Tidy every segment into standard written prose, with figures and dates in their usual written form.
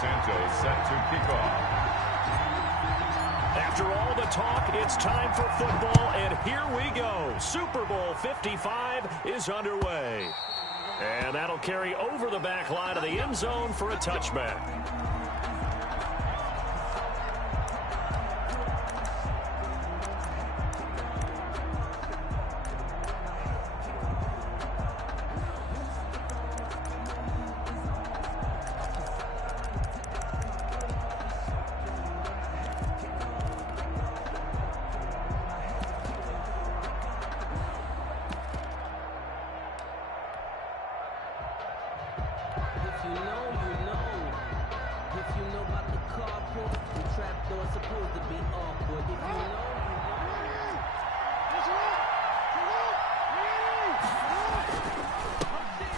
Santos set to kick off. After all the talk, it's time for football, and here we go. Super Bowl 55 is underway. And that'll carry over the back line of the end zone for a touchback.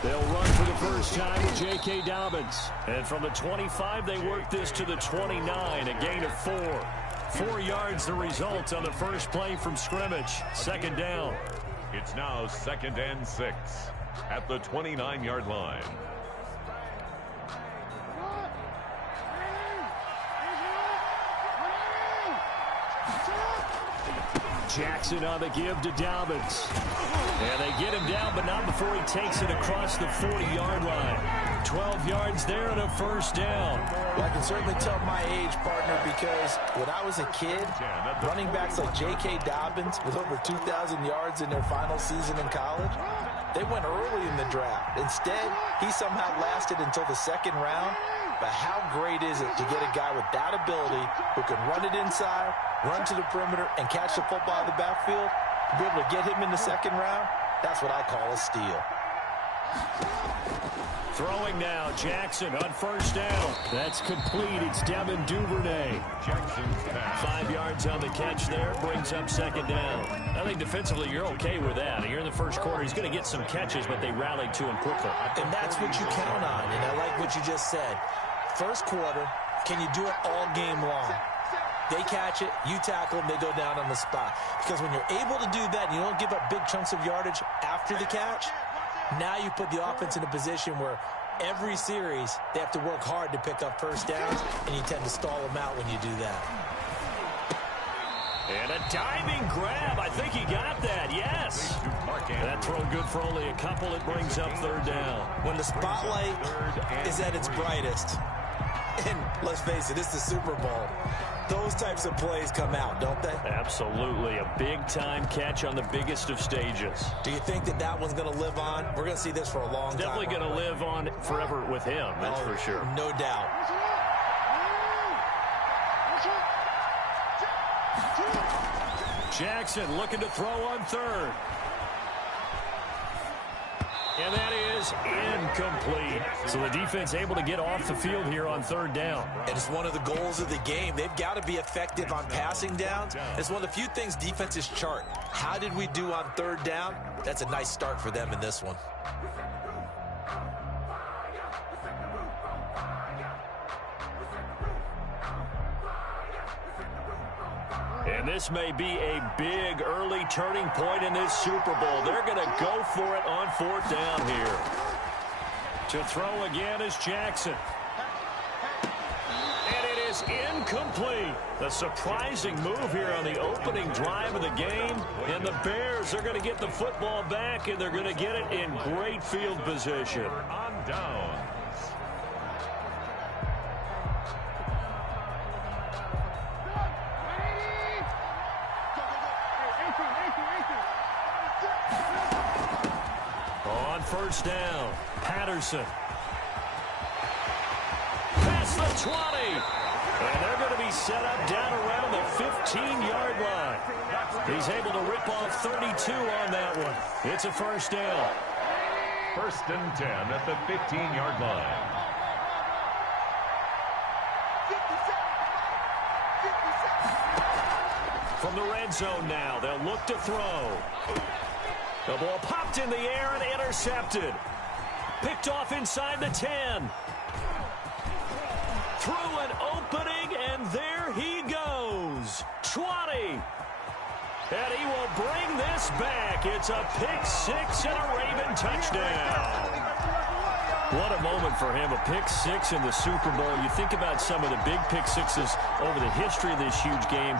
They'll run for the first time with J.K. Dobbins. And from the 25, they work this to the 29, a gain of 4. 4 yards the result on the first play from scrimmage. Second down. It's now 2nd and 6 at the 29-yard line. Jackson on the give to Dobbins. And they get him down, but not before he takes it across the 40-yard line. 12 yards there and a first down. Well, I can certainly tell my age, partner, because when I was a kid, running backs like J.K. Dobbins with over 2,000 yards in their final season in college, they went early in the draft. Instead, he somehow lasted until the 2nd round. But how great is it to get a guy with that ability who can run it inside, run to the perimeter, and catch the football in the backfield? To be able to get him in the 2nd round, that's what I call a steal. Throwing now, Jackson on first down. That's complete. It's Devin Duvernay. Jackson's pass. 5 yards on the catch there, brings up 2nd down. I think defensively you're okay with that. You're in the first quarter. He's going to get some catches, but they rallied to him quickly. And that's what you count on, and I like what you just said. First quarter, can you do it all game long? They catch it, you tackle them, they go down on the spot. Because when you're able to do that and you don't give up big chunks of yardage after the catch, now you put the offense in a position where every series they have to work hard to pick up first downs, and you tend to stall them out when you do that. And a diving grab. I think he got that, yes. That throw good for only a couple. It brings up 3rd down. When the spotlight is at its brightest, and let's face it, it's the Super Bowl, those types of plays come out, don't they? Absolutely. A big-time catch on the biggest of stages. Do you think that that one's going to live on? We're going to see this for a long time. Definitely going to live on forever with him, that's for sure. No doubt. Jackson looking to throw on 3rd. And that is incomplete. So the defense able to get off the field here on 3rd down. And it's one of the goals of the game. They've got to be effective on passing downs. It's one of the few things defenses chart. How did we do on 3rd down? That's a nice start for them in this one. And this may be a big early turning point in this Super Bowl. They're going to go for it on 4th down here. To throw again is Jackson. And it is incomplete. A surprising move here on the opening drive of the game. And the Bears are going to get the football back, and they're going to get it in great field position. On down. On first down, Patterson. Past the 20. And they're going to be set up down around the 15-yard line. He's able to rip off 32 on that one. It's a first down. 1st and 10 at the 15-yard line. From the red zone now, they'll look to throw. The ball popped in the air and intercepted. Picked off inside the 10. Through an opening, and there he goes. 20. And he will bring this back. It's a pick 6 and a Raven touchdown. What a moment for him, a pick six in the Super Bowl. You think about some of the big pick sixes over the history of this huge game.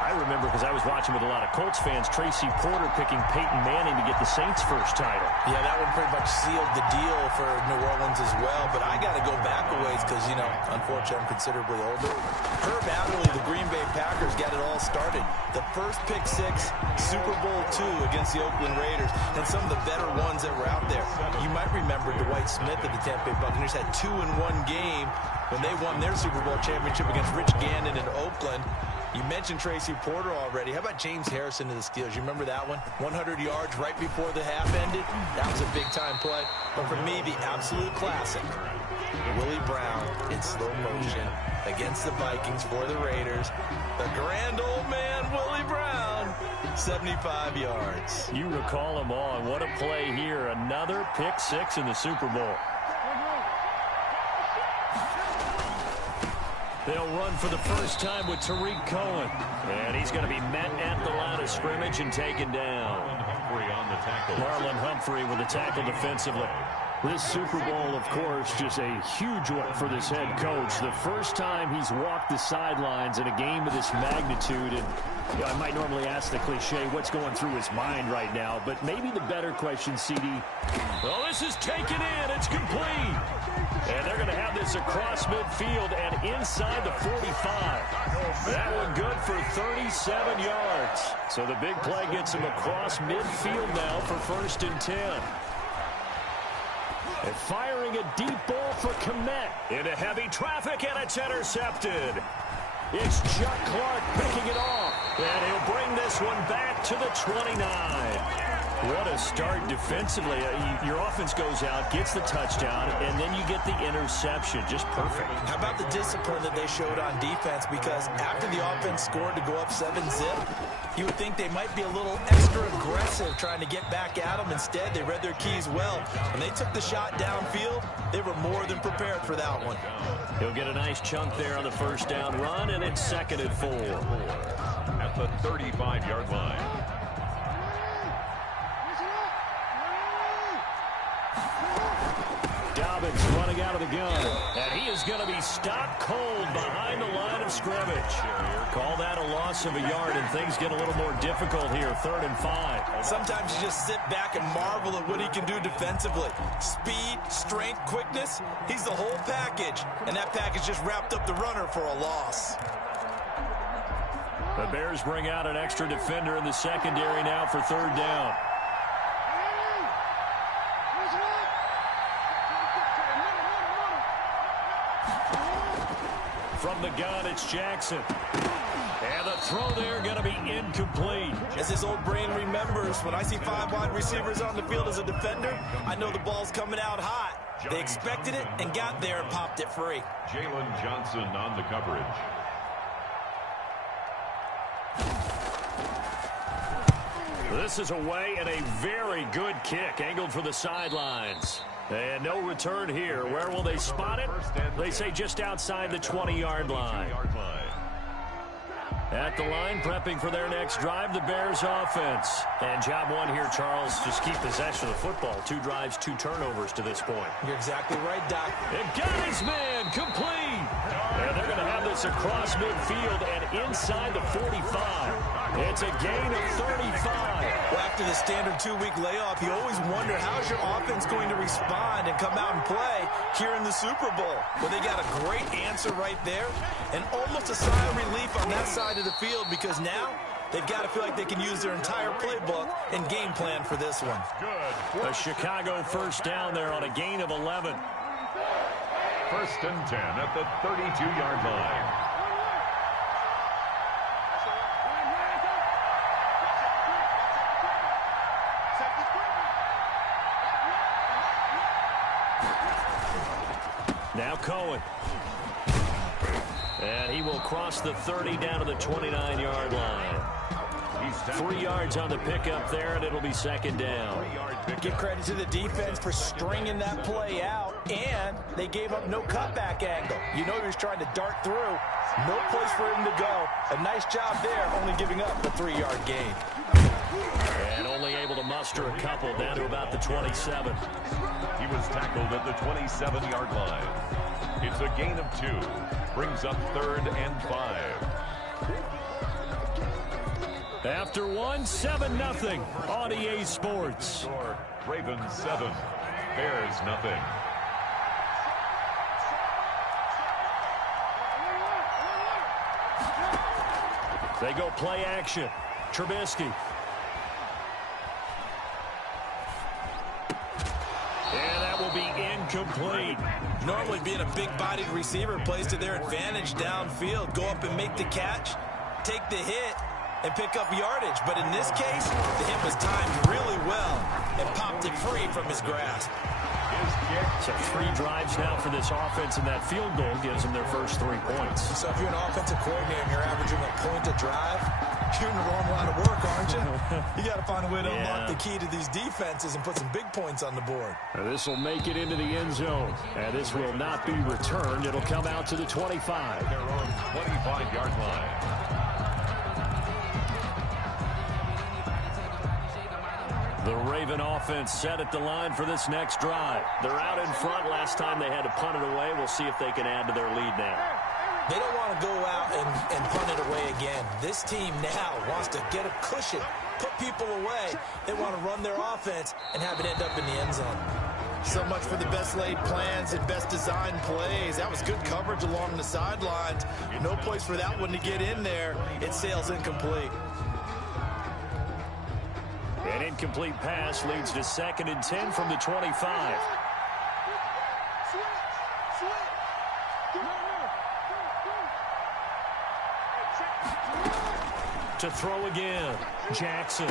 I remember, because I was watching with a lot of Colts fans, Tracy Porter picking Peyton Manning to get the Saints' first title. Yeah, that one pretty much sealed the deal for New Orleans as well. But I got to go back a ways because, you know, unfortunately, I'm considerably older. Herb Adderley, the Green Bay Packers, got it all started. The first pick six, Super Bowl II against the Oakland Raiders, and some of the better ones that were out there. You might remember Dwight Smith of the Tampa Bay Buccaneers had 2 in one game when they won their Super Bowl championship against Rich Gannon in Oakland. You mentioned Tracy Porter already. How about James Harrison to the Steelers? You remember that one? 100 yards right before the half ended? That was a big-time play. But for me, the absolute classic, Willie Brown in slow motion against the Vikings for the Raiders. The grand old man, Willie Brown, 75 yards. You recall them all, and what a play here. Another pick six in the Super Bowl. They'll run for the first time with Tariq Cohen. And he's going to be met at the line of scrimmage and taken down. Marlon Humphrey with the tackle defensively. This Super Bowl, of course, just a huge one for this head coach. The first time he's walked the sidelines in a game of this magnitude. And you know, I might normally ask the cliche, what's going through his mind right now? But maybe the better question, CD. Well, this is taken in. It's complete. And they're going to have this across midfield and inside the 45. That one good for 37 yards. So the big play gets him across midfield now for 1st and 10. And firing a deep ball for Kmet into heavy traffic, and it's intercepted. It's Chuck Clark picking it off, and he'll bring this one back to the 29. What a start defensively. Your offense goes out, gets the touchdown, and then you get the interception. Just perfect. How about the discipline that they showed on defense? Because after the offense scored to go up 7-zip, you would think they might be a little extra aggressive trying to get back at them. Instead, they read their keys well. When they took the shot downfield, they were more than prepared for that one. He'll get a nice chunk there on the first down run, and it's 2nd and 4. At the 35-yard line. Dobbins running out of the gun, and he is going to be stopped cold behind the line of scrimmage. Call that a loss of a yard, and things get a little more difficult here, 3rd and 5. Sometimes you just sit back and marvel at what he can do defensively. Speed, strength, quickness, he's the whole package, and that package just wrapped up the runner for a loss. The Bears bring out an extra defender in the secondary now for 3rd down. From the gun, it's Jackson. And the throw there going to be incomplete. As his old brain remembers, when I see 5 wide receivers on the field as a defender, I know the ball's coming out hot. They expected it and got there and popped it free. Jalen Johnson on the coverage. This is away, and a very good kick angled for the sidelines. And no return here. Where will they spot it? They say just outside the 20-yard line. At the line, prepping for their next drive, the Bears offense. And job one here, Charles, just keep possession of the football. 2 drives, 2 turnovers to this point. You're exactly right, Doc. And got his man, complete. And they're going to have this across midfield and inside the 45. It's a gain of 35. Well, after the standard 2-week layoff, you always wonder how's your offense going to respond and come out and play here in the Super Bowl. Well, they got a great answer right there, and almost a sigh of relief on that side of the field, because now they've got to feel like they can use their entire playbook and game plan for this one. A Chicago first down there on a gain of 11. 1st and 10 at the 32-yard line. Now Cohen. And he will cross the 30 down to the 29-yard line. 3 yards on the pickup there, and it'll be 2nd down. Give credit to the defense for stringing that play out, and they gave up no cutback angle. You know he was trying to dart through. No place for him to go. A nice job there, only giving up the 3-yard gain. And only able to muster a couple down to about the 27. He was tackled at the 27-yard line. It's a gain of 2. Brings up 3rd and 5. After 7-0 on EA Sports. Ravens 7, Bears nothing. They go play action. Trubisky. And that will be incomplete. Normally being a big-bodied receiver plays to their advantage downfield. Go up and make the catch, take the hit, and pick up yardage. But in this case, the hit was timed really well and popped it free from his grasp. So 3 drives now for this offense, and that field goal gives them their first 3 points. So if you're an offensive coordinator and you're averaging a point a drive, you're in the wrong line of work, aren't you? You got to find a way to unlock the key to these defenses and put some big points on the board. This will make it into the end zone, and this will not be returned. It'll come out to the 25. Their own 25-yard line. The Raven offense set at the line for this next drive. They're out in front. Last time they had to punt it away. We'll see if they can add to their lead now. They don't want to go out and punt it away again. This team now wants to get a cushion, put people away. They want to run their offense and have it end up in the end zone. So much for the best laid plans and best designed plays. That was good coverage along the sidelines. No place for that one to get in there. It sails incomplete. An incomplete pass leads to 2nd and 10 from the 25. To throw again, Jackson.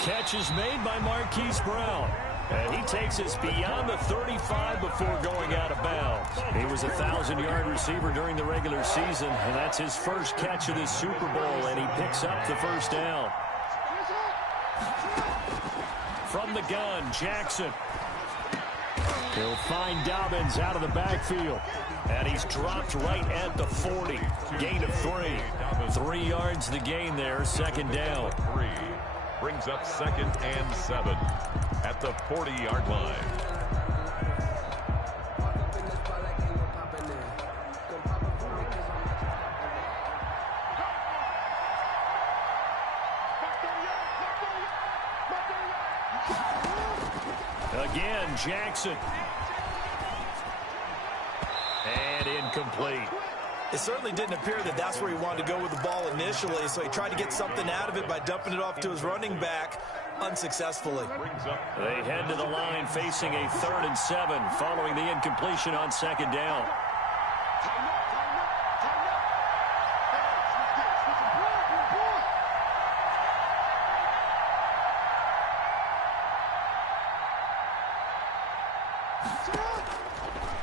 Catch is made by Marquise Brown. And he takes us beyond the 35 before going out of bounds. He was a 1,000-yard receiver during the regular season, and that's his first catch of this Super Bowl, and he picks up the first down. From the gun, Jackson. He'll find Dobbins out of the backfield. And he's dropped right at the 40. Gain of 3. 3 yards the gain there, 2nd down. 3. Brings up 2nd and 7 at the 40-yard line. Again, Jackson. And incomplete. It certainly didn't appear that that's where he wanted to go with the ball initially, so he tried to get something out of it by dumping it off to his running back unsuccessfully. They head to the line facing a 3rd and 7 following the incompletion on 2nd down.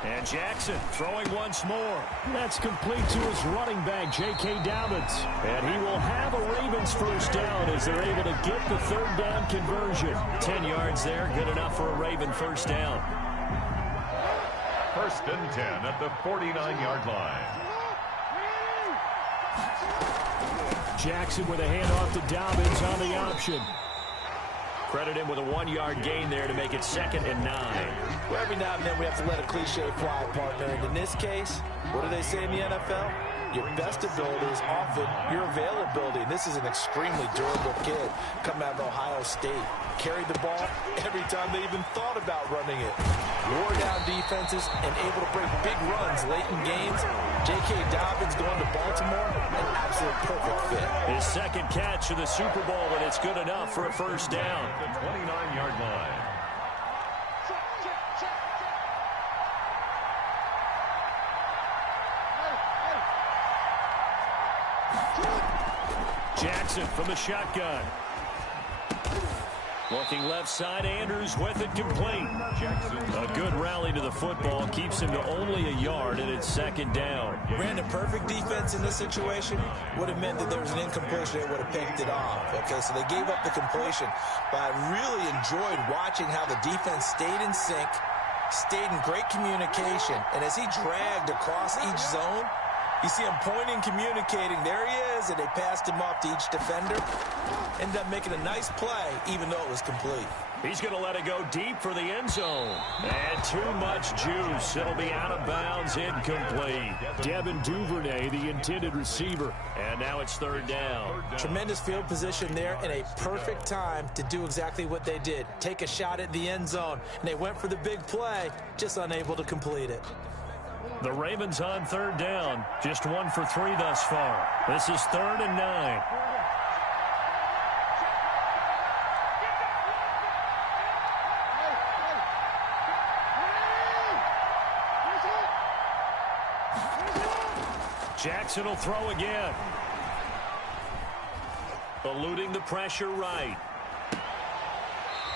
And Jackson throwing once more. That's complete to his running back, J.K. Dobbins. And he will have a Ravens first down as they're able to get the 3rd down conversion. 10 yards there, good enough for a Raven first down. 1st and 10 at the 49-yard line. Jackson with a handoff to Dobbins on the option. Credit him with a 1-yard gain there to make it 2nd and 9. Well, every now and then we have to let a cliche fly, partner. And in this case, what do they say in the NFL? Your best ability is often your availability. And this is an extremely durable kid coming out of Ohio State. Carried the ball every time they even thought about running it. Wore down defenses and able to break big runs late in games. J.K. Dobbins going to Baltimore, an absolute perfect fit. His 2nd catch of the Super Bowl, and it's good enough for a first down. The 29-yard line. Jackson from the shotgun. Looking left side, Andrews with it complete. A good rally to the football keeps him to only a yard, and it's 2nd down. Ran a perfect defense in this situation. Would have meant that there was an incompletion. They would have picked it off. Okay, so they gave up the completion. But I really enjoyed watching how the defense stayed in sync, stayed in great communication, and as he dragged across each zone, You see him pointing, communicating. There he is, and they passed him off to each defender. Ended up making a nice play, even though it was complete. He's going to let it go deep for the end zone. And too much juice. It'll be out of bounds, incomplete. Devin Duvernay, the intended receiver. And now it's third down. Tremendous field position there and a perfect time to do exactly what they did. Take a shot at the end zone. And they went for the big play, just unable to complete it. The Ravens on third down. Just 1 for 3 thus far. This is 3rd and 9. Jackson will throw again. Eluding the pressure right.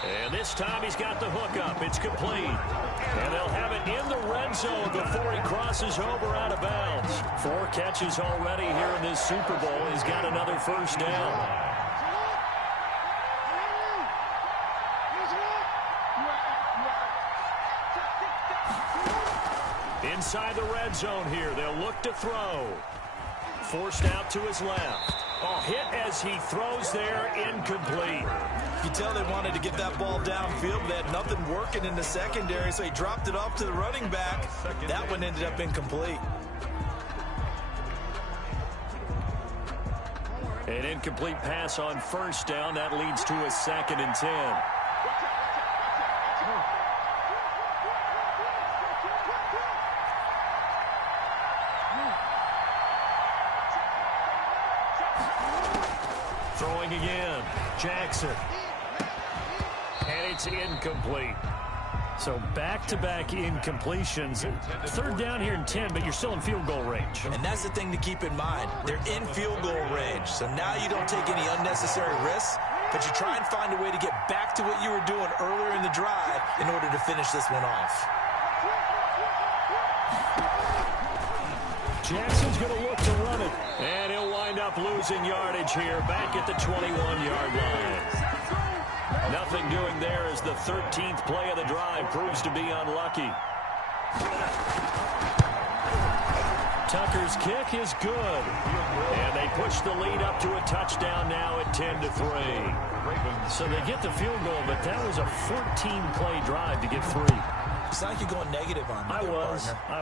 And this time he's got the hook up. It's complete. And they'll have it in the red zone before he crosses over out of bounds. 4 catches already here in this Super Bowl. He's got another first down. Inside the red zone here. They'll look to throw. Forced out to his left. Oh, hit as he throws there, incomplete. You tell they wanted to get that ball downfield. They had nothing working in the secondary, so he dropped it off to the running back. That one ended up incomplete. An incomplete pass on first down. That leads to a 2nd and 10. Throwing again. Jackson. And it's incomplete. So back-to-back incompletions. Third down here in 10, but you're still in field goal range. And that's the thing to keep in mind. They're in field goal range. So now you don't take any unnecessary risks, but you try and find a way to get back to what you were doing earlier in the drive in order to finish this one off. Jackson's going to look to run it. And he'll wind up losing yardage here back at the 21-yard line. Nothing doing there as the 13th play of the drive proves to be unlucky. Tucker's kick is good. And they push the lead up to a touchdown now at 10-3. So they get the field goal, but that was a 14-play drive to get 3. It's like you're going negative on me. I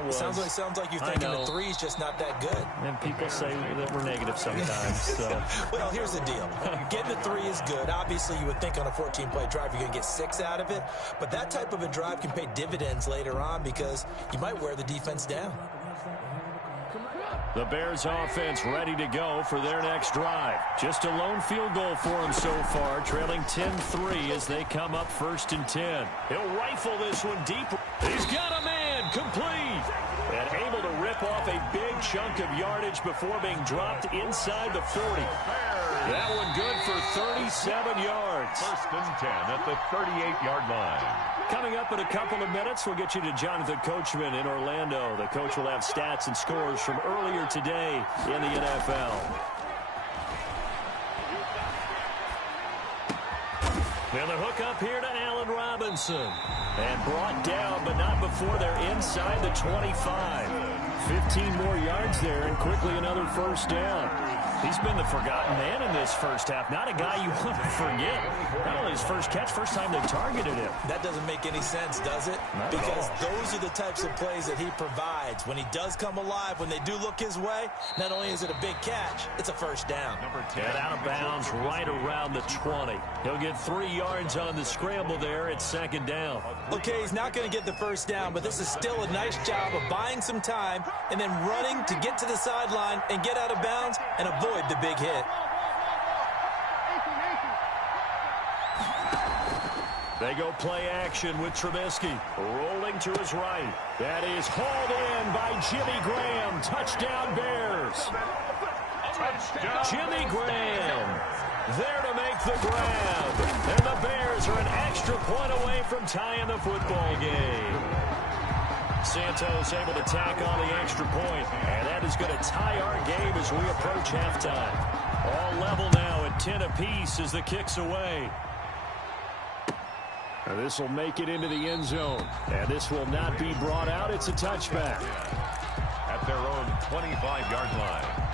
was. Sounds like you're thinking the 3's just not that good. And people say that we're negative sometimes. So. Well, here's the deal. Getting the 3 is good. Obviously, you would think on a 14-play drive you're going to get 6 out of it. But that type of a drive can pay dividends later on because you might wear the defense down. The Bears offense ready to go for their next drive. Just a lone field goal for them so far, trailing 10-3 as they come up 1st and 10. He'll rifle this one deep. He's got a man, complete. And able to rip off a big chunk of yardage before being dropped inside the 40. That one good for 37 yards. 1st and 10 at the 38-yard line. Coming up in a couple of minutes, we'll get you to Jonathan Coachman in Orlando. The coach will have stats and scores from earlier today in the NFL. And the hook up here to Allen Robinson. And brought down, but not before they're inside the 25. 15 more yards there, and quickly another first down. He's been the forgotten man in this first half. Not a guy you want to forget. Not only his first catch, first time they targeted him. That doesn't make any sense, does it? Because those are the types of plays that he provides. When he does come alive, when they do look his way, not only is it a big catch, it's a first down. Number 10. And out of bounds right around the 20. He'll get 3 yards on the scramble there at 2nd down. Okay, he's not going to get the first down, but this is still a nice job of buying some time and then running to get to the sideline and get out of bounds and avoid the big hit. They go play action with Trubisky. Rolling to his right. That is hauled in by Jimmy Graham. Touchdown Bears. Touchdown. Jimmy Graham there to make the grab. And the Bears are an extra point away from tying the football game. Santos able to tack on the extra point, and that is going to tie our game as we approach halftime. All level now at 10 apiece as the kick's away. Now this will make it into the end zone, and this will not be brought out. It's a touchback. At their own 25-yard line.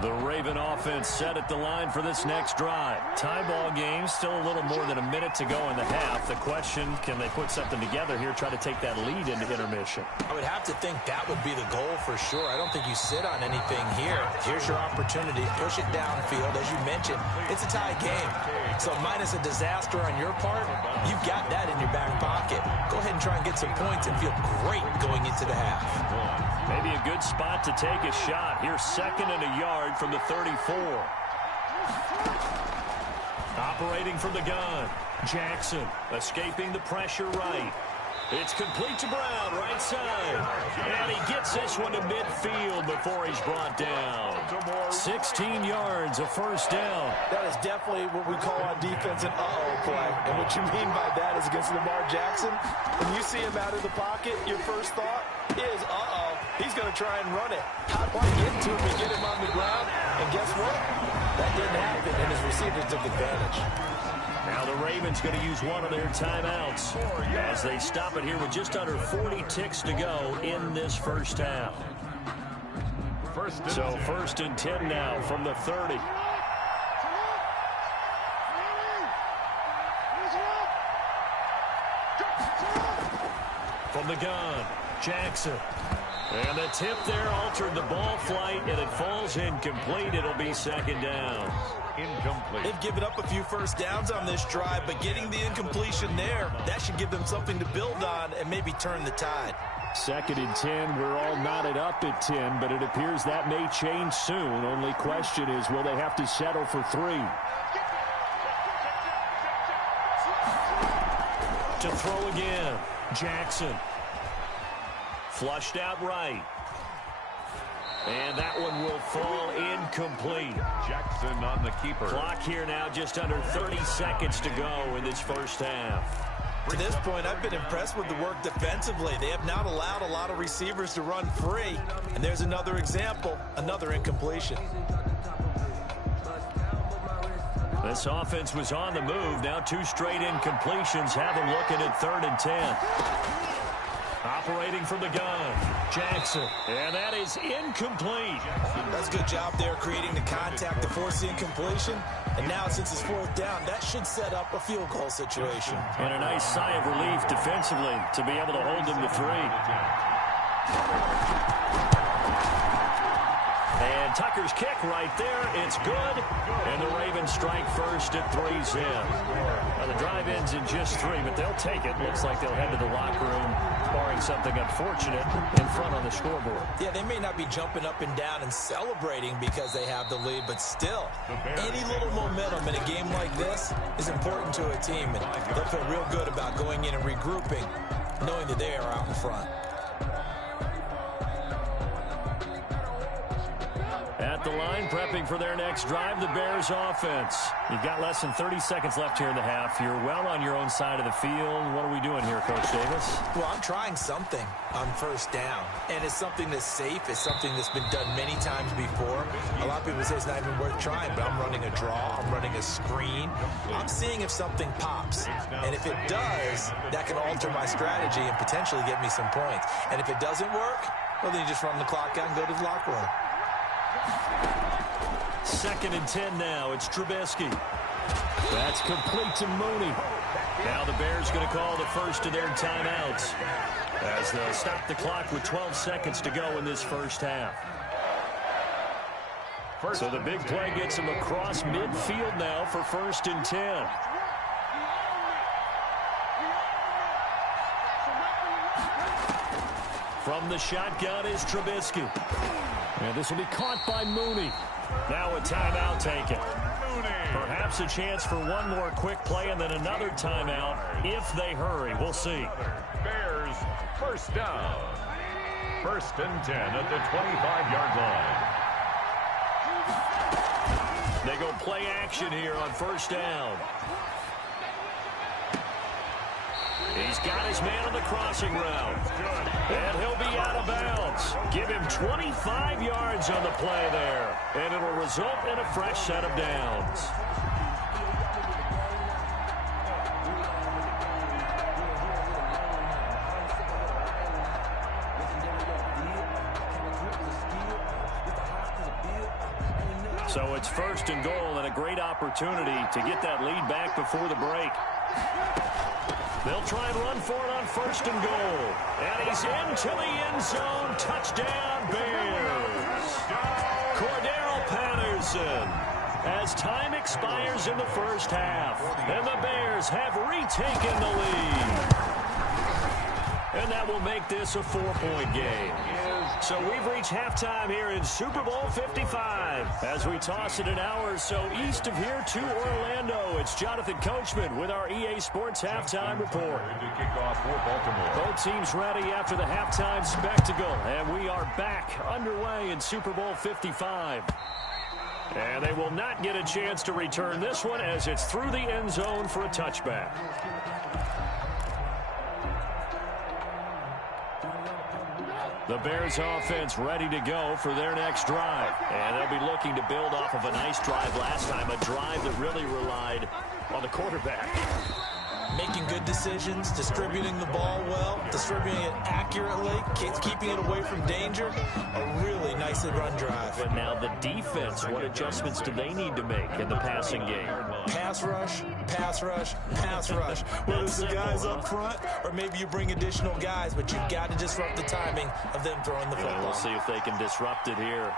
The Raven offense set at the line for this next drive. Tie ball game, still a little more than a minute to go in the half. The question, can they put something together here, try to take that lead into intermission? I would have to think that would be the goal for sure. I don't think you sit on anything here. Here's your opportunity. Push it downfield. As you mentioned, it's a tie game. So minus a disaster on your part, you've got that in your back pocket. Go ahead and try and get some points and feel great going into the half. Maybe a good spot to take a shot. Here's 2nd and a yard from the 34. Operating from the gun. Jackson escaping the pressure right. It's complete to Brown, right side. And he gets this one to midfield before he's brought down. 16 yards, a first down. That is definitely what we call on defense an uh-oh play. And what you mean by that is against Lamar Jackson, when you see him out of the pocket, your first thought is, uh-oh, he's going to try and run it. How do I get to him and get him on the ground? And guess what? That didn't happen, and his receivers took advantage. Now the Ravens going to use one of their timeouts as they stop it here with just under 40 ticks to go in this first half. So 1st and 10 now from the 30. From the gun, Jackson. And the tip there altered the ball flight, and it falls incomplete. It'll be 2nd down. Incomplete. They've given up a few first downs on this drive, but getting the incompletion there, that should give them something to build on and maybe turn the tide. 2nd and 10. We're all knotted up at 10, but it appears that may change soon. Only question is, will they have to settle for 3? To throw again, Jackson. Flushed out right. And that one will fall incomplete. Jackson on the keeper. Clock here now, just under 30 seconds to go in this first half. To this point, I've been impressed with the work defensively. They have not allowed a lot of receivers to run free. And there's another example, another incompletion. This offense was on the move. Now 2 straight incompletions have them looking at 3rd and 10. Operating from the gun, Jackson. And that is incomplete. That's a good job there creating the contact to force the incompletion. And now since it's 4th down, that should set up a field goal situation. And a nice sigh of relief defensively to be able to hold them to 3. And Tucker's kick right there. It's good. And the Ravens strike first at 3-zip. Now the drive ends in just 3, but they'll take it. Looks like they'll head to the locker room, barring something unfortunate, in front on the scoreboard. Yeah, they may not be jumping up and down and celebrating because they have the lead, but still, any little momentum in a game like this is important to a team, and they'll feel real good about going in and regrouping, knowing that they are out in front. At the line, prepping for their next drive, the Bears offense. You've got less than 30 seconds left here in the half. You're well on your own side of the field. What are we doing here, Coach Davis? Well, I'm trying something on 1st down, and it's something that's safe. It's something that's been done many times before. A lot of people say it's not even worth trying, but I'm running a draw. I'm running a screen. I'm seeing if something pops, and if it does, that can alter my strategy and potentially get me some points. And if it doesn't work, well, then you just run the clock out and go to the locker room. 2nd and 10 now. It's Trubisky. That's complete to Mooney. Now the Bears going to call the first of their timeouts as they'll stop the clock with 12 seconds to go in this first half. So the big play gets them across midfield now for 1st and 10. From the shotgun is Trubisky. And this will be caught by Mooney. Now a timeout taken. Perhaps a chance for one more quick play and then another timeout if they hurry. We'll see. Bears 1st down. 1st and 10 at the 25-yard line. They go play action here on 1st down. He's got his man on the crossing route. And he'll be out of bounds. Give him 25 yards on the play there. And it'll result in a fresh set of downs. So it's 1st and goal and a great opportunity to get that lead back before the break. They'll try and run for it on 1st and goal. And he's into the end zone. Touchdown, Bears. Cordero Patterson. As time expires in the first half, and the Bears have retaken the lead. And that will make this a 4-point game. So we've reached halftime here in Super Bowl 55. As we toss it an hour or so east of here to Orlando, it's Jonathan Coachman with our EA Sports Halftime Report. Both teams ready after the halftime spectacle, and we are back underway in Super Bowl 55. And they will not get a chance to return this one as it's through the end zone for a touchback. The Bears offense ready to go for their next drive. And they'll be looking to build off of a nice drive last time, a drive that really relied on the quarterback. Making good decisions, distributing the ball well, distributing it accurately, keeping it away from danger. A really nicely run drive. And now the defense, what adjustments do they need to make in the passing game? Pass rush, pass rush, pass rush. Whether it's the guys up front or maybe you bring additional guys, but you've got to disrupt the timing of them throwing the football. We'll see if they can disrupt it here.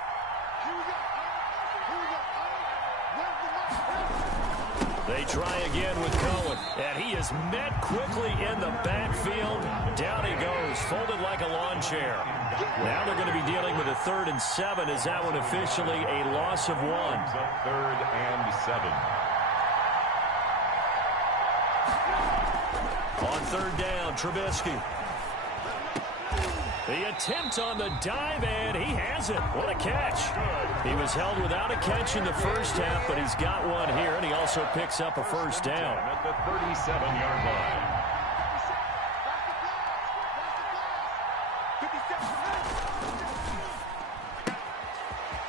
They try again with Cohen, and he is met quickly in the backfield. Down he goes, folded like a lawn chair. Now they're going to be dealing with a 3rd and 7. Is that one officially a loss of 1? 3rd and 7. On 3rd down, Trubisky. The attempt on the dive, and he has it. What a catch. He was held without a catch in the first half, but he's got one here, and he also picks up a 1st down. At the 37-yard line.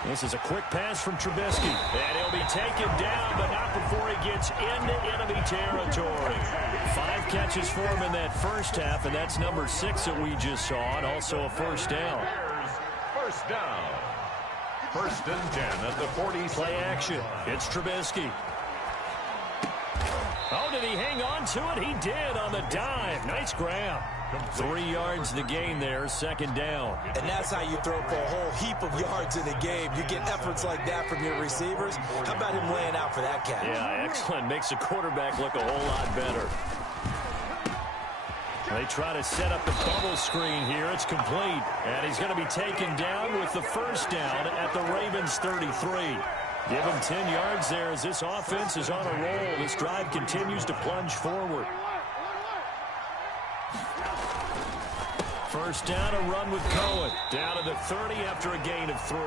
This is a quick pass from Trubisky, and he'll be taken down, but not before he gets into enemy territory. 5 catches for him in that first half, and that's number 6 that we just saw, and also a 1st down. First down. 1st and 10 at the 40. Play action. It's Trubisky. Oh, did he hang on to it? He did on the dive. Nice grab. 3 yards the gain there, 2nd down. And that's how you throw for a whole heap of yards in a game. You get efforts like that from your receivers. How about him laying out for that catch? Yeah, excellent. Makes the quarterback look a whole lot better. They try to set up the bubble screen here. It's complete. And he's going to be taken down with the 1st down at the Ravens 33. Give him 10 yards there as this offense is on a roll. This drive continues to plunge forward. 1st down, a run with Cohen. Down to the 30 after a gain of 3.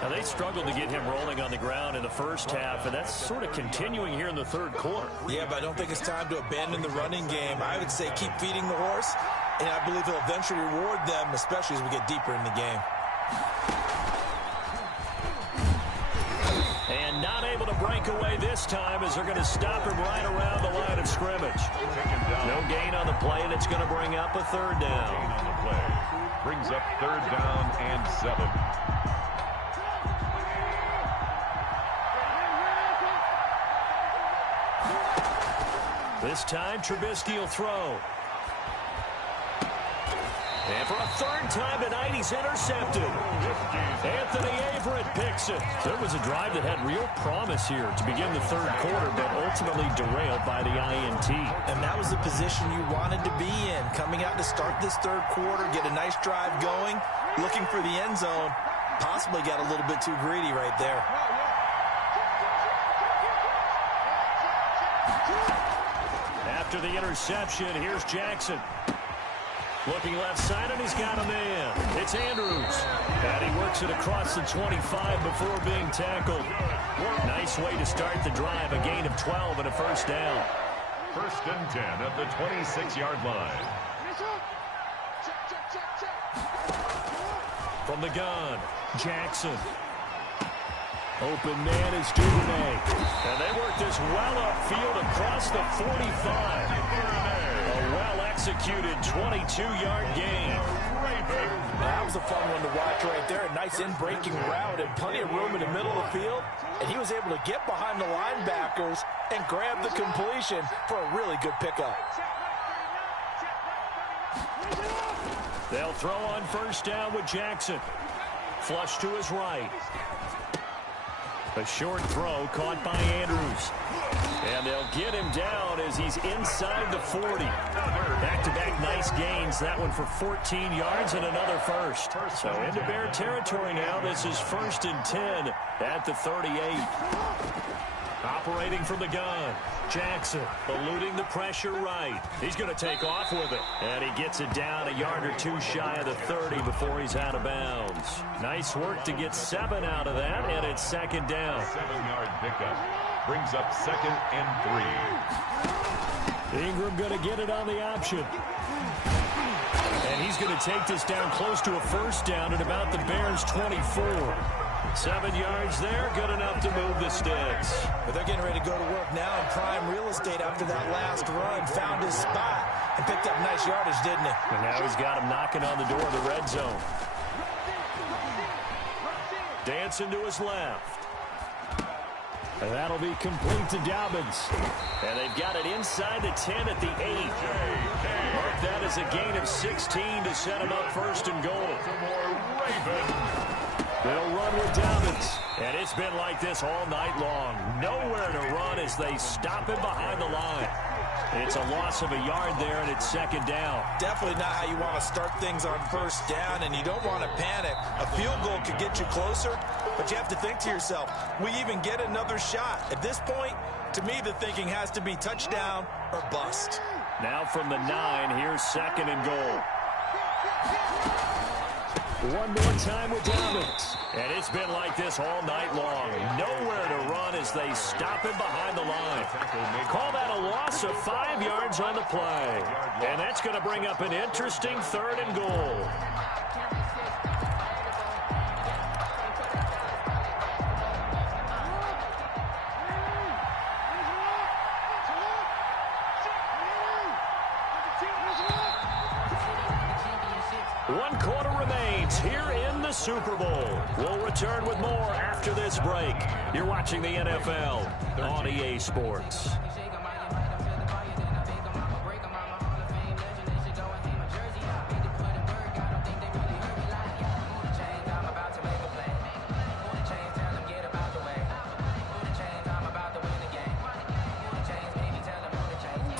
Now, they struggled to get him rolling on the ground in the first half, and that's sort of continuing here in the 3rd quarter. Yeah, but I don't think it's time to abandon the running game. I would say keep feeding the horse, and I believe he'll eventually reward them, especially as we get deeper in the game. And not able to break away this time as they're going to stop him right around the line of scrimmage. No gain on the play, and it's going to bring up a 3rd down. Gain on the play. Brings up 3rd down and 7. This time, Trubisky will throw. And for a 3rd time tonight, he's intercepted. Anthony Averett picks it. There was a drive that had real promise here to begin the 3rd quarter, but ultimately derailed by the INT. And that was the position you wanted to be in. Coming out to start this 3rd quarter, get a nice drive going, looking for the end zone. Possibly got a little bit too greedy right there. After the interception, here's Jackson. Looking left side, and he's got a man. It's Andrews. And he works it across the 25 before being tackled. Nice way to start the drive. A gain of 12 and a 1st down. 1st and 10 at the 26-yard line. From the gun, Jackson. Open man is Duvernay. And they work this well upfield across the 45. A well executed 22-yard gain. That was a fun one to watch right there. A nice in-breaking route and plenty of room in the middle of the field. And he was able to get behind the linebackers and grab the completion for a really good pickup. They'll throw on first down with Jackson. Flush to his right. A short throw caught by Andrews. And they'll get him down as he's inside the 40. Back-to-back nice gains. That one for 14 yards and another first. So into Bear territory now. This is 1st and 10 at the 38. Operating from the gun. Jackson eluding the pressure right. He's going to take off with it. And he gets it down a yard or two shy of the 30 before he's out of bounds. Nice work to get 7 out of that, and it's 2nd down. 7-yard pickup. Brings up 2nd and 3. Ingram going to get it on the option. And he's going to take this down close to a first down at about the Bears' 24. 7 yards there, good enough to move the sticks. But they're getting ready to go to work now in prime real estate after that last run. Found his spot and picked up nice yardage, didn't he? And now he's got him knocking on the door of the red zone. Dancing to his left. And that'll be complete to Dobbins. And they've got it inside the 10 at the 8. Mark that as a gain of 16 to set him up 1st and goal. They'll run with Dobbins. And it's been like this all night long. Nowhere to run as they stop him behind the line. It's a loss of a yard there, and it's 2nd down. Definitely not how you want to start things on first down, and you don't want to panic. A field goal could get you closer, but you have to think to yourself, we even get another shot. At this point, to me, the thinking has to be touchdown or bust. Now from the 9, here's 2nd and goal. One more time with Dobbins. And it's been like this all night long. Nowhere to run as they stop him behind the line. Call that a loss of 5 yards on the play. And that's going to bring up an interesting 3rd and goal. One quarter remains here in the Super Bowl. We'll return with more after this break. You're watching the NFL on EA Sports.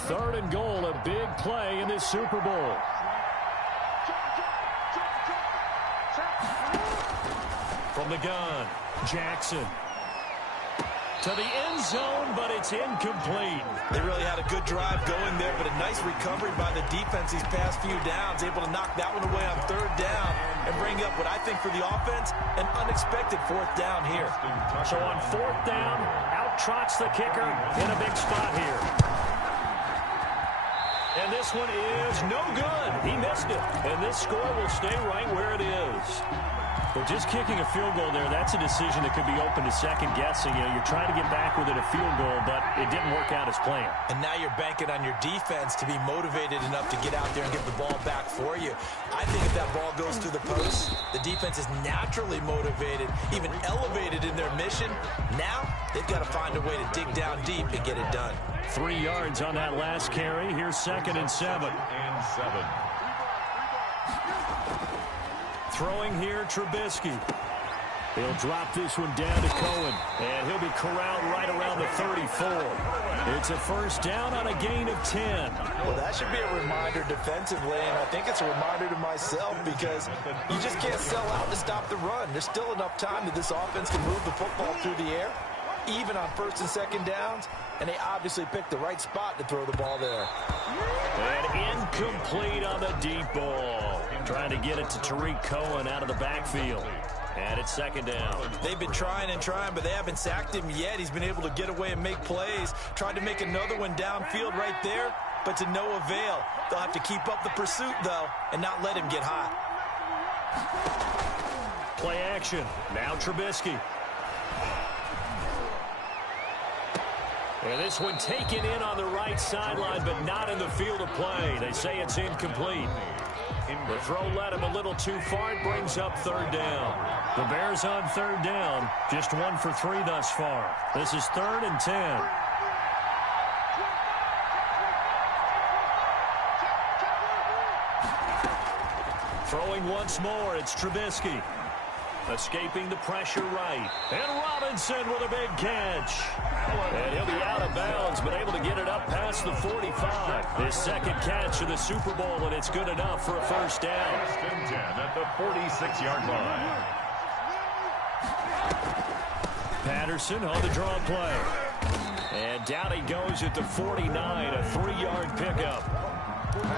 Third and goal, a big play in this Super Bowl. From the gun, Jackson. To the end zone, but it's incomplete. They really had a good drive going there, but a nice recovery by the defense these past few downs, able to knock that one away on 3rd down and bring up what I think for the offense, an unexpected 4th down here. So on 4th down, out trots the kicker in a big spot here. And this one is no good. He missed it. And this score will stay right where it is. But just kicking a field goal there, that's a decision that could be open to second guessing. You know, you're trying to get back within a field goal, but it didn't work out as planned. And now you're banking on your defense to be motivated enough to get out there and get the ball back for you. I think if that ball goes through the post, the defense is naturally motivated, even elevated in their mission. Now they've got to find a way to dig down deep and get it done. 3 yards on that last carry. Here's 2nd and 7. Throwing here, Trubisky. He'll drop this one down to Cohen, and he'll be corralled right around the 34. It's a 1st down on a gain of 10. Well, that should be a reminder defensively, and I think it's a reminder to myself because you just can't sell out to stop the run. There's still enough time that this offense can move the football through the air, even on 1st and 2nd downs, and they obviously picked the right spot to throw the ball there. And incomplete on the deep ball. Trying to get it to Tariq Cohen out of the backfield. And it's 2nd down. They've been trying and trying, but they haven't sacked him yet. He's been able to get away and make plays. Tried to make another one downfield right there, but to no avail. They'll have to keep up the pursuit, though, and not let him get hot. Play action. Now Trubisky. And this one taken in on the right sideline, but not in the field of play. They say it's incomplete. The throw led him a little too far. It brings up third down. The Bears on third down. Just 1 for 3 thus far. This is 3rd and 10. Throwing once more, it's Trubisky. Escaping the pressure right. And Robinson with a big catch. And he'll be out of bounds, but able to get it up past the 45. His second catch of the Super Bowl, and it's good enough for a first down. 1st and 10 at the 46-yard line. Patterson on the draw play. And down he goes at the 49, a 3-yard pickup.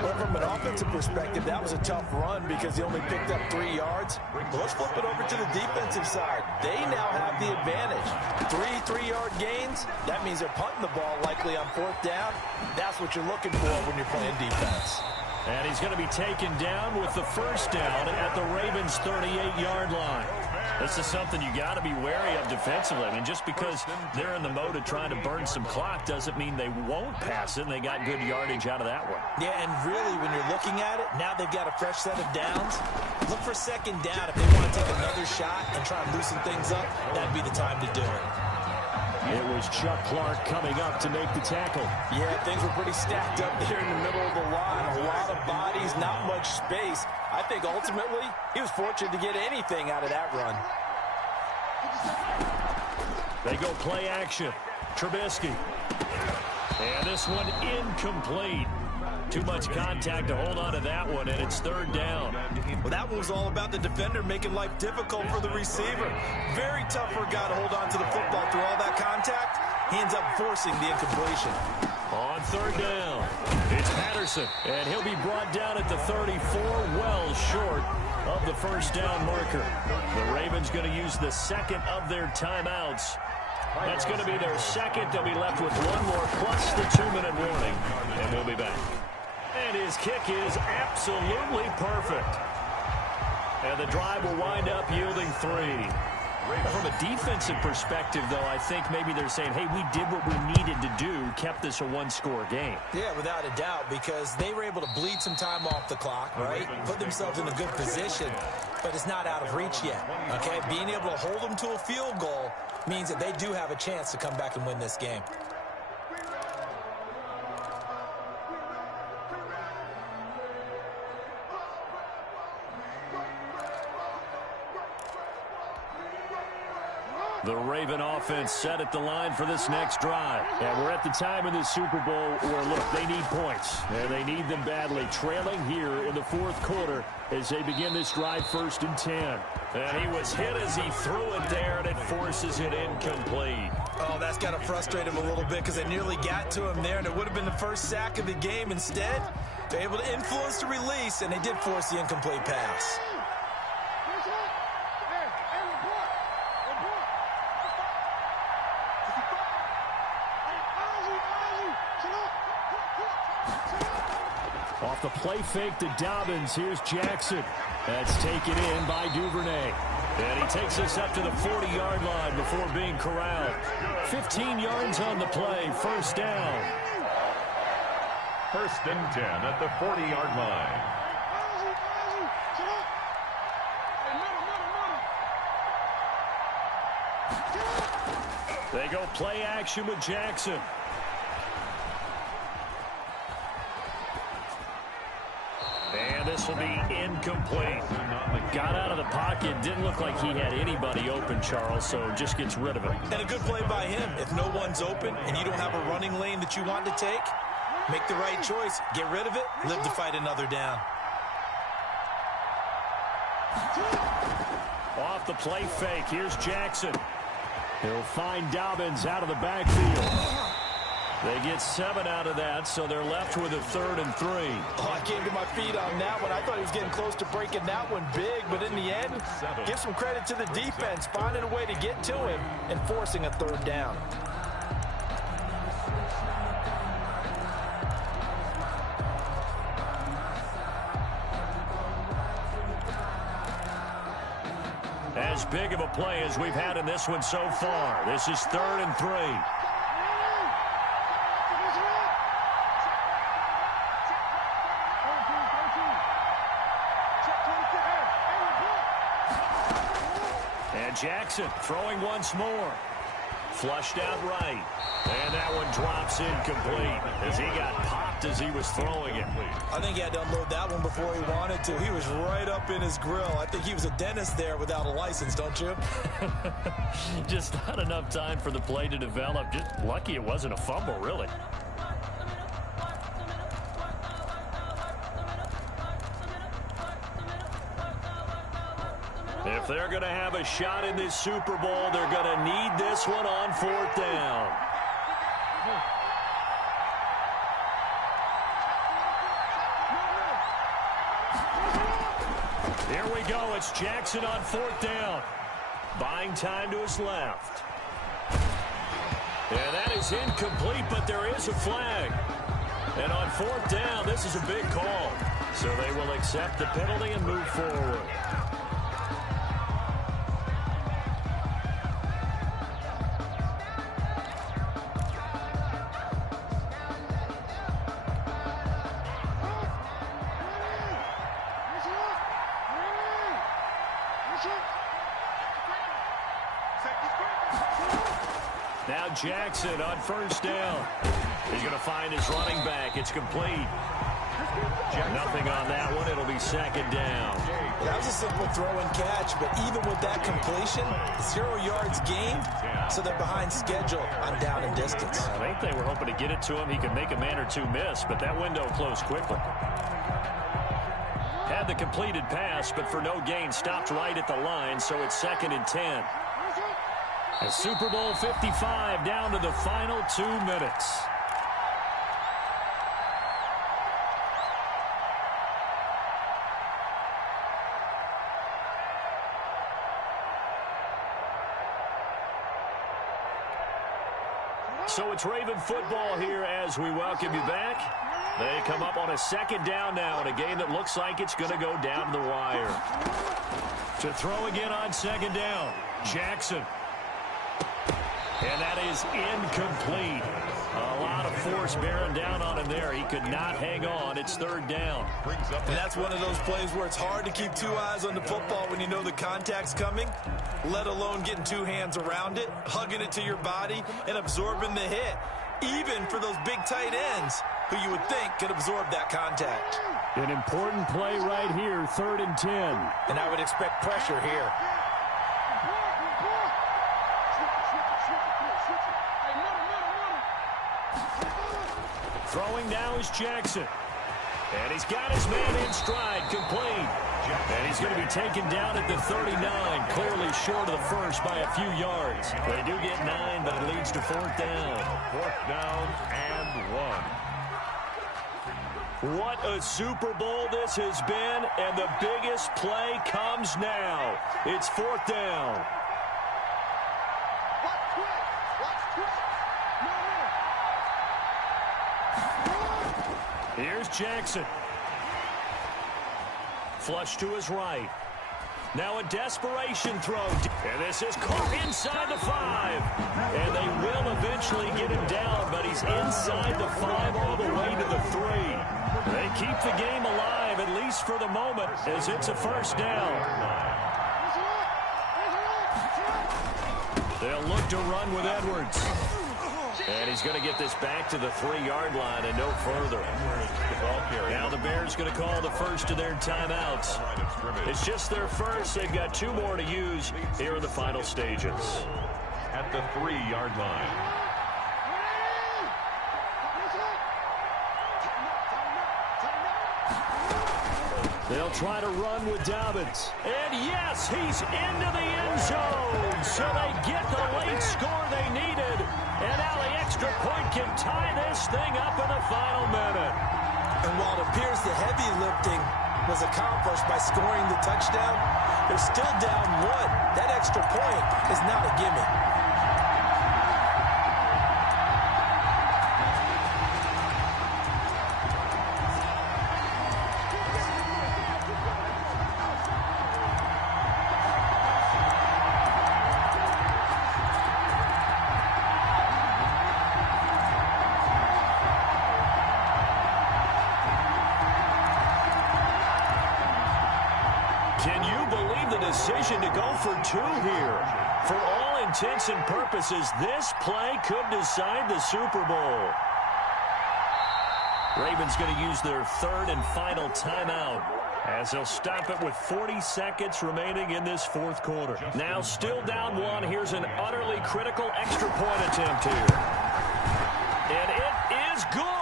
Well, from an offensive perspective, that was a tough run because he only picked up 3 yards. But let's flip it over to the defensive side. They now have the advantage. 3-3-yard gains, that means they're punting the ball likely on 4th down. That's what you're looking for when you're playing defense. And he's going to be taken down with the first down at the Ravens' 38-yard line. This is something you got to be wary of defensively. I mean, just because they're in the mode of trying to burn some clock doesn't mean they won't pass it, and they got good yardage out of that one. Yeah, and really, when you're looking at it, now they've got a fresh set of downs. Look for 2nd down. If they want to take another shot and try and loosen things up, that'd be the time to do it. It was Chuck Clark coming up to make the tackle. Yeah, things were pretty stacked up there in the middle of the line. A lot of bodies, not much space. I think ultimately he was fortunate to get anything out of that run. They go play action. Trubisky. And this one incomplete. Too much contact to hold on to that one, and it's 3rd down. Well, that one was all about the defender making life difficult for the receiver. Very tough for a guy to hold on to the football through all that contact. He ends up forcing the incompletion. On 3rd down, it's Patterson, and he'll be brought down at the 34, well short of the first down marker. The Ravens going to use the 2nd of their timeouts. That's going to be their 2nd. They'll be left with 1 more plus the 2-minute warning, and we'll be back. And his kick is absolutely perfect. And the drive will wind up yielding 3. From a defensive perspective, though, I think maybe they're saying, hey, we did what we needed to do, kept this a 1-score game. Yeah, without a doubt, because they were able to bleed some time off the clock, right? Put themselves in a good position, but it's not out of reach yet, okay? Being able to hold them to a field goal means that they do have a chance to come back and win this game. The Raven offense set at the line for this next drive. And we're at the time in the Super Bowl where, look, they need points. And they need them badly. Trailing here in the 4th quarter as they begin this drive 1st and 10. And he was hit as he threw it there, and it forces it incomplete. Oh, that's got to frustrate him a little bit because they nearly got to him there, and it would have been the first sack of the game. Instead, they're able to influence the release, and they did force the incomplete pass. Off the play fake to Dobbins, here's Jackson. That's taken in by Duvernay. And he takes us up to the 40-yard line before being corralled. 15 yards on the play, first down. 1st and 10 at the 40-yard line. They go play action with Jackson. And this will be incomplete. Got out of the pocket. Didn't look like he had anybody open, Charles, so just gets rid of it. And a good play by him. If no one's open and you don't have a running lane that you want to take, make the right choice. Get rid of it. Live to fight another down. Off the play fake. Here's Jackson. He'll find Dobbins out of the backfield. They get 7 out of that, so they're left with a 3rd and 3. Oh, I came to my feet on that one. I thought he was getting close to breaking that one big, but in the end, give some credit to the defense, finding a way to get to him and forcing a 3rd down. As big of a play as we've had in this one so far. This is 3rd and 3. And Jackson throwing once more. Flushed out right. And that one drops incomplete as he got popped as he was throwing it. I think he had to unload that one before he wanted to. He was right up in his grill. I think he was a dentist there without a license, don't you? Just not enough time for the play to develop. Just lucky it wasn't a fumble, really. If they're going to have a shot in this Super Bowl, they're going to need this one on 4th down. Here we go. It's Jackson on 4th down. Buying time to his left. And that is incomplete, but there is a flag. And on 4th down, this is a big call. So they will accept the penalty and move forward. Now Jackson on 1st down. He's going to find his running back. It's complete. Nothing on that one. It'll be 2nd down. That was a simple throw and catch, but even with that completion, 0 yards gained, so they're behind schedule on down and distance. I think they were hoping to get it to him. He could make a man or two miss, but that window closed quickly. Had the completed pass, but for no gain, stopped right at the line, so it's 2nd and 10. And Super Bowl 55 down to the final 2 minutes. So it's Raven football here as we welcome you back. They come up on a 2nd down now in a game that looks like it's going to go down the wire. To throw again on 2nd down, Jackson. And that is incomplete. A lot of force bearing down on him there. He could not hang on. It's 3rd down. And that's one of those plays where it's hard to keep 2 eyes on the football when you know the contact's coming, let alone getting 2 hands around it, hugging it to your body, and absorbing the hit, even for those big tight ends who you would think could absorb that contact. An important play right here, 3rd and 10. And I would expect pressure here. Throwing now is Jackson. And he's got his man in stride, complete. And he's going to be taken down at the 39, clearly short of the first by a few yards. They do get 9, but it leads to 4th down. 4th down and 1. What a Super Bowl this has been, and the biggest play comes now. It's 4th down. Here's Jackson. Flush to his right. Now a desperation throw. And this is caught inside the 5. And they will eventually get him down, but he's inside the 5 all the way to the 3. They keep the game alive, at least for the moment, as it's a 1st down. They'll look to run with Edwards. And he's going to get this back to the 3-yard line and no further. Now the Bears going to call the first of their timeouts. It's just their first. They've got 2 more to use here in the final stages. At the 3-yard line. They'll try to run with Dobbins. And yes, he's into the end zone. So they get the late score they needed. And now the extra point can tie this thing up in the final minute. And while it appears the heavy lifting was accomplished by scoring the touchdown, they're still down 1. That extra point is not a gimme. the decision to go for two here. For all intents and purposes, this play could decide the Super Bowl. Ravens going to use their third and final timeout as they'll stop it with 40 seconds remaining in this fourth quarter. Now still down one. Here's an utterly critical extra point attempt here. And it is good.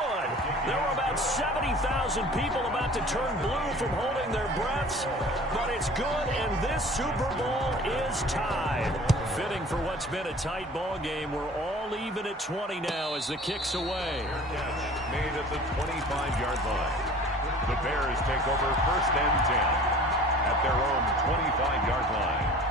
There were about 70,000 people about to turn blue from holding their breaths, but it's good, and this Super Bowl is tied. Fitting for what's been a tight ball game. We're all even at 20 now as the kick's away. Catch made at the 25-yard line. The Bears take over first and 10 at their own 25-yard line.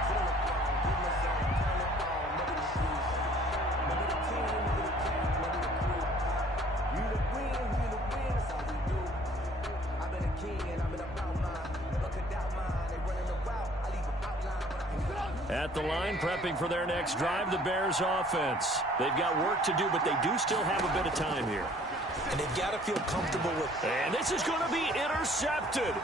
At the line, prepping for their next drive, the Bears offense. They've got work to do, but they do still have a bit of time here. And they've got to feel comfortable with it. And this is going to be intercepted.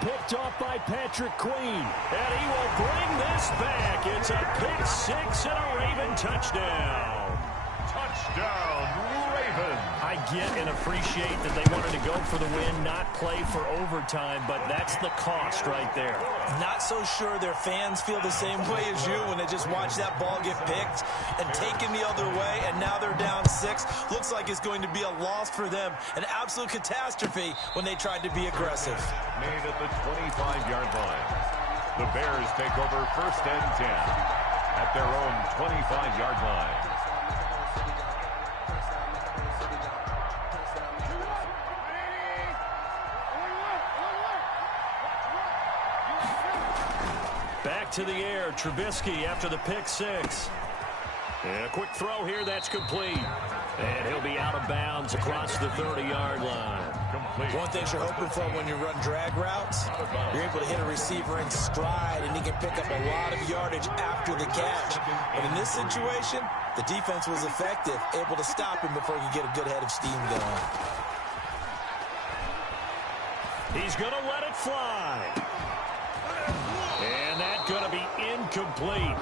Picked off by Patrick Queen. And he will bring this back. It's a pick six and a Raven touchdown. Touchdown, Ravens. I get and appreciate that they wanted to go for the win, not play for overtime, but that's the cost right there. Not so sure their fans feel the same way as you when they just watch that ball get picked and taken the other way, and now they're down 6. Looks like it's going to be a loss for them. An absolute catastrophe when they tried to be aggressive. Made at the 25-yard line. The Bears take over first and 10 at their own 25-yard line. Back to the air, Trubisky after the pick six. And a quick throw here, that's complete. And he'll be out of bounds across the 30-yard line. Complete. One thing you're hoping for when you run drag routes, you're able to hit a receiver in stride, and he can pick up a lot of yardage after the catch. But in this situation, the defense was effective, able to stop him before he could get a good head of steam going. He's going to let it fly. And that's going to be incomplete.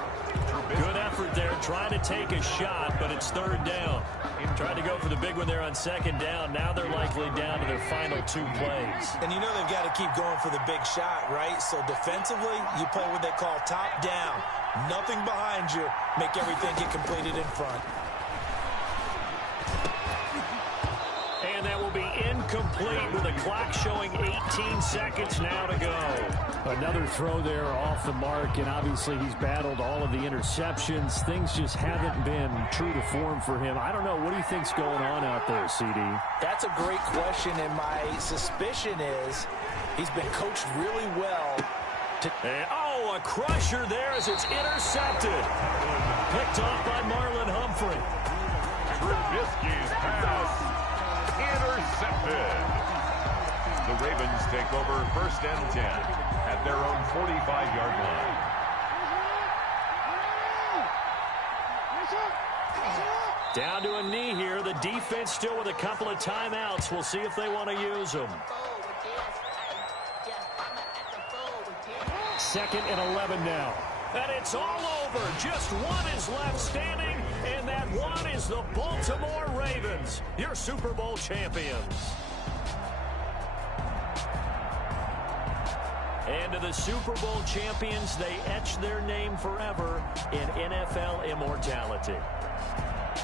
Good effort there, trying to take a shot, but it's third down. Tried to go for the big one there on second down. Now they're likely down to their final 2 plays. And you know they've got to keep going for the big shot, right? So defensively, you play what they call top down. Nothing behind you. Make everything get completed in front. And that will be incomplete with the clock showing 18 seconds now to go. Another throw there off the mark, and obviously he's battled all of the interceptions. Things just haven't been true to form for him. I don't know. What do you think's going on out there, CD? That's a great question, and my suspicion is he's been coached really well. A crusher there as it's intercepted. Picked off by Marlon Humphrey. Trubisky's pass intercepted. The Ravens take over first and 10 at their own 45-yard line. Down to a knee here. The defense still with a couple of timeouts. We'll see if they want to use them. 2nd and 11 now. And it's all over. Just one is left standing, and that one is the Baltimore Ravens, your Super Bowl champions. And to the Super Bowl champions, they etch their name forever in NFL immortality.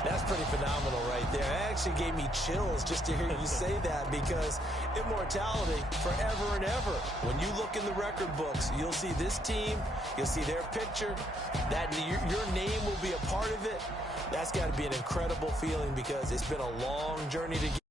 That's pretty phenomenal right there. It actually gave me chills just to hear you say that, because immortality forever and ever. When you look in the record books, you'll see this team, you'll see their picture, that your name will be a part of it. That's got to be an incredible feeling, because it's been a long journey to get.